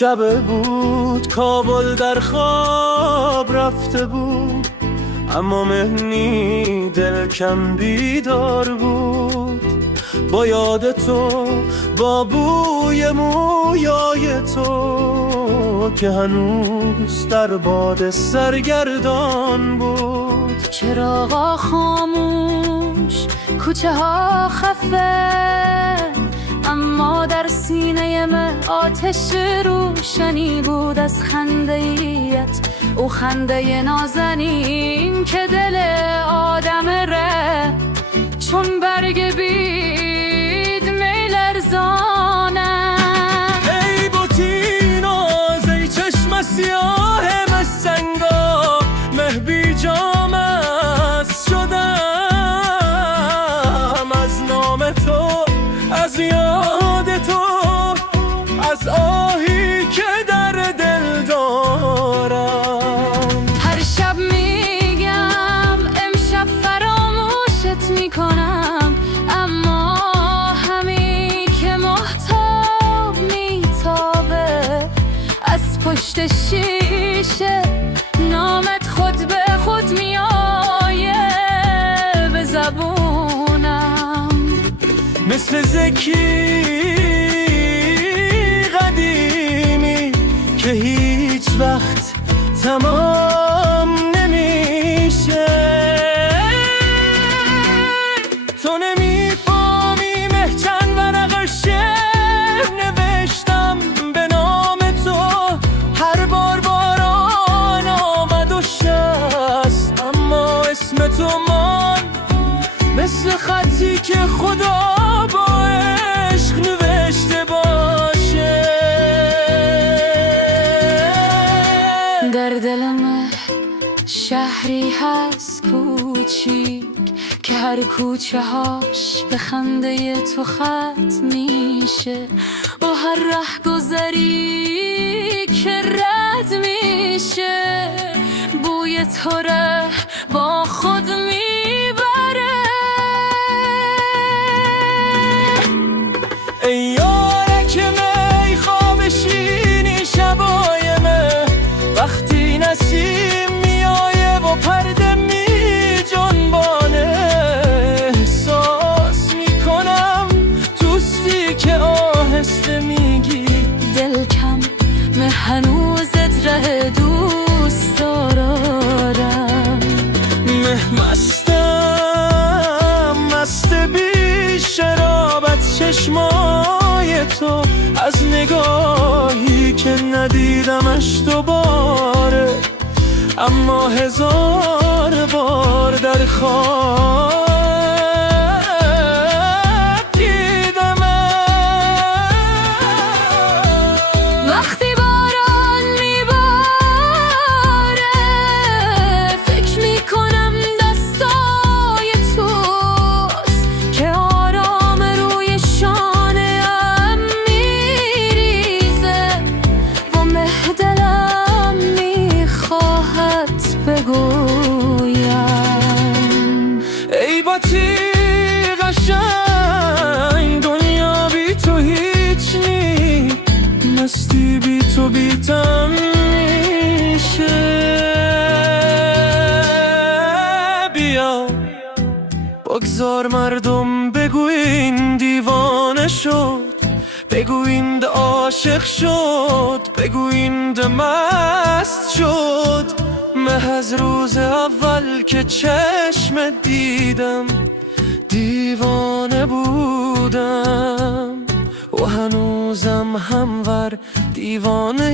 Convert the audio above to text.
شب بود کابل در خواب رفته بود، اما مهنی دل کم بیدار بود. با یاد تو، با بوی مویای تو که هنوز در باد سرگردان بود. چراغا خاموش، کوچه ها خفه، اما در سینه من آتش روشنی بود از خنده ایت، او خنده نازنین که دل آدم ره چون برگ بید میلرزانه. ای بوتی ناز، ای چشم سیاه مستنگا، مه بی جام است شدم از نام تو، از یاد تو، از آهی که در دل دارم. هر شب میگم امشب فراموشت میکنم، اما همین که مهتاب میتابه از پشت شیشه، نامت خود به خود میآیه به زبونم. مثل زکی قدیمی که هیچ وقت تمام نمیشه. تو نمیفهمی مهچن ورق شعر نوشتم به نام تو، هر بار باران آمد و شست، اما اسم تو مان مثل خطی که خدا با عشق نوشته باشه. در دل من شهری هست کوچیک که هر کوچه هاش به خنده تو ختم میشه. با هر ره گذری که رد میشه، بوی تو ره با خود میبره. ای یارک می خواب شینی شبای من، وقتی نسیم میایه و پرده می جنبانه، احساس میکنم دوستی که آهسته میگی دل کم من هنوزت ره دوست دارم. مه مستم، مست بی شرابت چشمای تو، از نگاهی که ندیدمش دوباره، اما هزار بار در خواب دیدمش. وقتی باران میباره فکر میکنم دستای توست که آرام روی شانه‌ام میریزه و مه دلم میخواهد بگویم. ای باتی قشنگ، دنیا بی تو هیچ نی، مستی بی تو بی‌طعم میشه. بیا بگذار مردم بگوین دیوانه شد، بگوین ده عاشق شد، بگوین ده مست شد. مه از روز اول که چشم دیدم دیوانه بودم و هنوزم همور دیوانه